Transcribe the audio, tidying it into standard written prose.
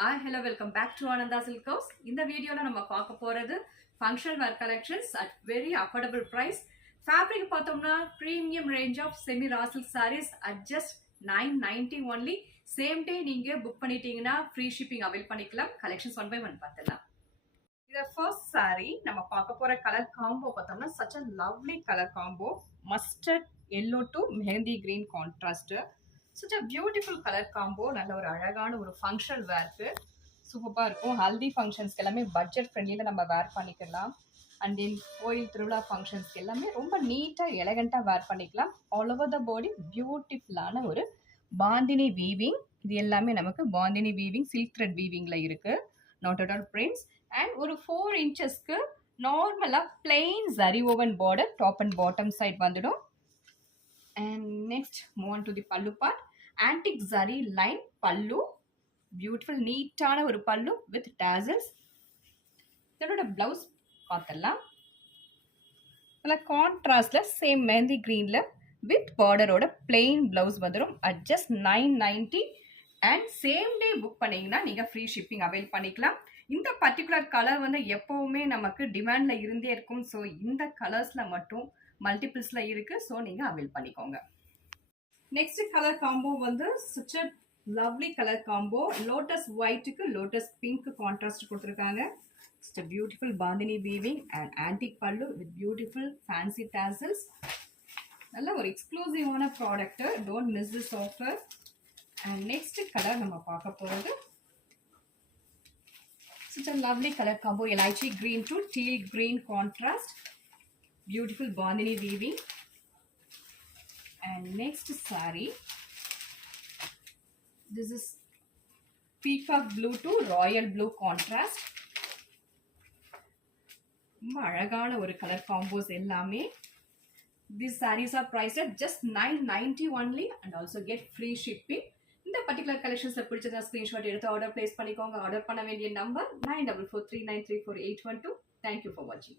Hello, welcome back to Ananda Silk House. இந்த வீடியோல நம்ம பார்க்க போறது functional wear collections at very affordable price. Fabric பார்த்தோம்னா premium range of semi raw silk sarees at just 990 only. Same day நீங்க book பண்ணிட்டீங்கன்னா free shipping avail பண்ணிக்கலாம். Collections one by one பார்த்தலாம். இந்த first saree நம்ம பார்க்க போற color combo பார்த்தோம்னா such a lovely color combo. Mustard yellow to mehendi green contrast. such a beautiful color combo. நல்ல ஒரு அழகான ஒரு ஃபங்க்ஷனல் வேர்க்கு சூப்பராக இருக்கும். ஹல்தி ஃபங்க்ஷன்ஸ்க்கு எல்லாமே பட்ஜெட் ஃப்ரெண்ட்லியில் நம்ம வேர் பண்ணிக்கலாம். அண்ட் தென் கோயில் திருவிழா ஃபங்க்ஷன்ஸ்க்கு எல்லாமே ரொம்ப நீட்டாக எலகண்ட்டாக வேர் பண்ணிக்கலாம். ஆல் ஓவர் த பாடி பியூட்டிஃபுல்லான ஒரு பாந்தினி வீவிங். இது எல்லாமே நமக்கு பாந்தினி வீவிங் சில்க் த்ரெட் வீவிங்கில் இருக்குது. Not at all prints. And ஒரு 4 இன்ச்சஸ்க்கு நார்மலாக plain zari woven border top and bottom side வந்துடும். And next move on to the pallu part. Antique zari line pallu, beautiful neat ஆன ஒரு pallu with tassels. இதோட blouse பார்த்தலாம். நல்ல கான்ட்ராஸ்ட்ல சேம் மெஹந்தி greenல with border ஓட plain blouse வந்துரும் at just 990 and same day book பண்ணீங்கன்னா நீங்க ஃப்ரீ ஷிப்பிங் அவைல் பண்ணிக்கலாம். இந்த பர்டிகுலர் கலர் வந்து எப்பவுமே நமக்கு டிமாண்ட்ல இருந்தே இருக்கும். ஸோ இந்த கலர்ஸ்ல மட்டும் மல்டிபிள்ஸ்ல இருக்கு. ஸோ நீங்க அவைல் பண்ணிக்கோங்க. நெக்ஸ்ட் கலர் காம்போ வந்து such a lovely colour combo. Lotus ஒயிட்டுக்கு லோட்டஸ் பிங்க் கான்ட்ராஸ்ட் கொடுத்துருக்காங்க. It's a beautiful bandhani weaving and antique pallu with beautiful fancy tassels. நல்ல ஒரு எக்ஸ்க்ளூசிவான product. Don't miss this offer. And next colour நம்ம பார்க்க போகிறது such a lovely colour combo. Elaichi green to teal green contrast. Beautiful bandhani weaving. And next saree, this is peacock blue to royal blue contrast. அழகான ஒரு colour combos எல்லாமே. These sarees are priced at just 990 only and also get free shipping. இந்த particular கலெக்ஷன்ஸ்ல பிடிச்சதா screenshot எடுத்து order place பண்ணிக்கோங்க. Order பண்ண வேண்டிய number 9443934812. Thank you for watching.